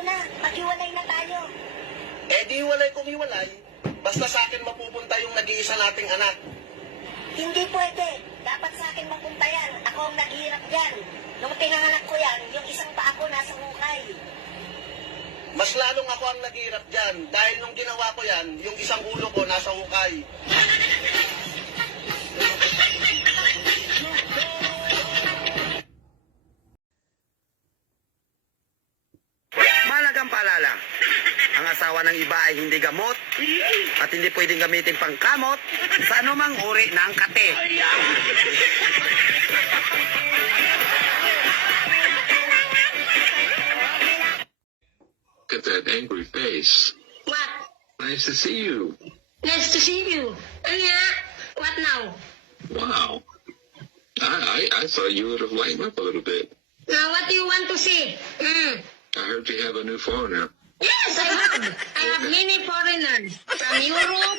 ko na. Maghiwalay na tayo. Eh di hiwalay kung hiwalay. Basta sa akin mapupunta yung nag-iisa nating anak. Hindi pwede. Dapat sa akin mapunta yan. Ako ang naghihirap yan. Nung pinanganak ko yan, yung isang paa ko nasa hukay. Mas lalong ako ang naghihirap dyan. Dahil nung ginawa ko yan, yung isang ulo ko nasa hukay. Mahalagang paalala, ang asawa ng iba ay hindi gamot at hindi pwedeng gamitin pangkamot sa anumang uri ng kate. Look at that angry face. What? Nice to see you. Nice to see you. Yeah. What now? Wow. I thought you would have lightened up a little bit. What do you want to see? I heard you have a new foreigner. Yes, I have. I have many foreigners from Europe.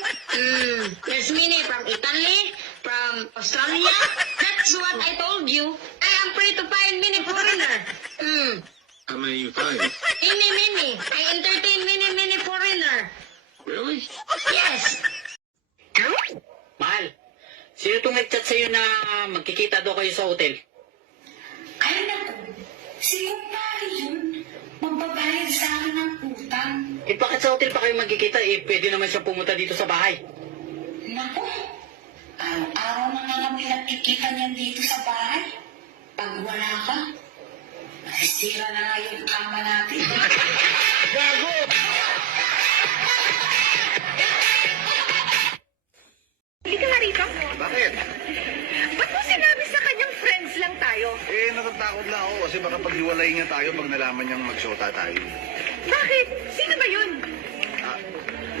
There's many from Italy, from Australia. That's what I told you. I am free to find many foreigners. How many you find? Many. I entertain many foreigners. Really? Yes. Mahal, sino itong nag-chat sa'yo na magkikita daw kayo sa hotel? Ay naku, si kumpare yun. Magbabayad sa akin ng utang. Eh bakit sa hotel pa kayo magkikita? Eh pwede naman siya pumunta dito sa bahay. Naku, araw-araw na nga kami nakikita niyan dito sa bahay. Pag wala ka, masisira na nga yung kama natin. Hindi ka nga rito? Bakit? Ba't mo sinabi sa kanyang friends lang tayo? Eh, natatakot lang ako kasi baka paghiwalay nga tayo pag nalaman niyang magsyota tayo. Bakit? Sino ba yun?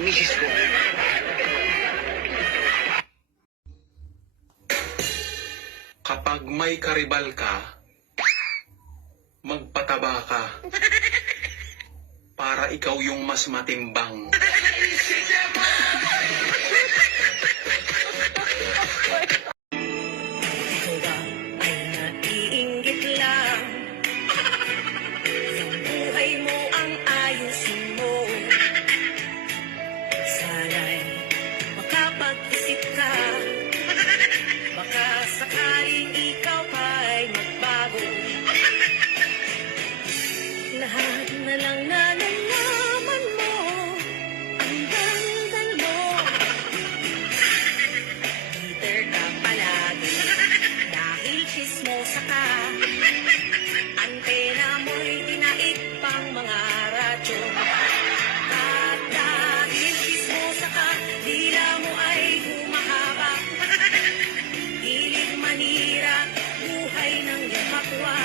Misis ko. Kapag may karibal ka, magpataba ka. Para ikaw yung mas matimbang. Ikaw ba ay naiinggit lang? Yung buhay mo ang ayusin mo. Sana'y makapag-isip ka. Baka sakaling ikaw pa'y magbago. Lahat na lang na nalaman mo. Ang daldal mo. Peter ka palagi. Dahil chismosa ka. Antena mo'y dinaig pang mga radyo. At dahil chismosa ka, dila mo ay humahaba. Hilig manira, buhay ng iyong kapwa.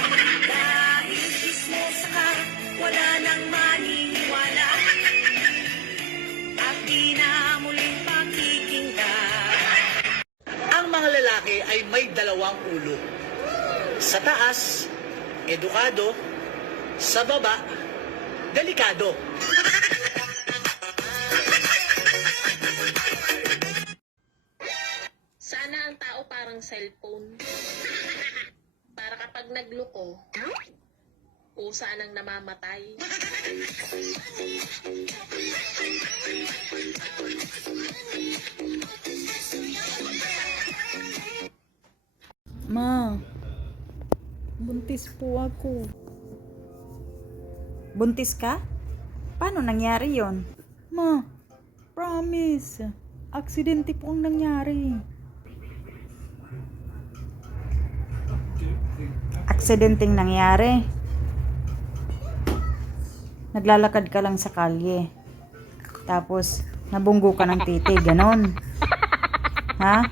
Dahil chismosa ka, wala nang maniniwala. At di na muling pakikinggan. Ang mga lalaki ay may dalawang ulo. Sa taas, edukado. Sa baba, delikado. Sana ang tao parang cellphone. Para kapag nagloko, kusa nang namamatay. Ma, buntis po ako. Buntis ka? Paano nangyari yon? Ma, promise. Aksidente po ang nangyari. Aksidenteng nangyari. Naglalakad ka lang sa kalye. Tapos, nabunggo ka ng titi, ganon. Ha?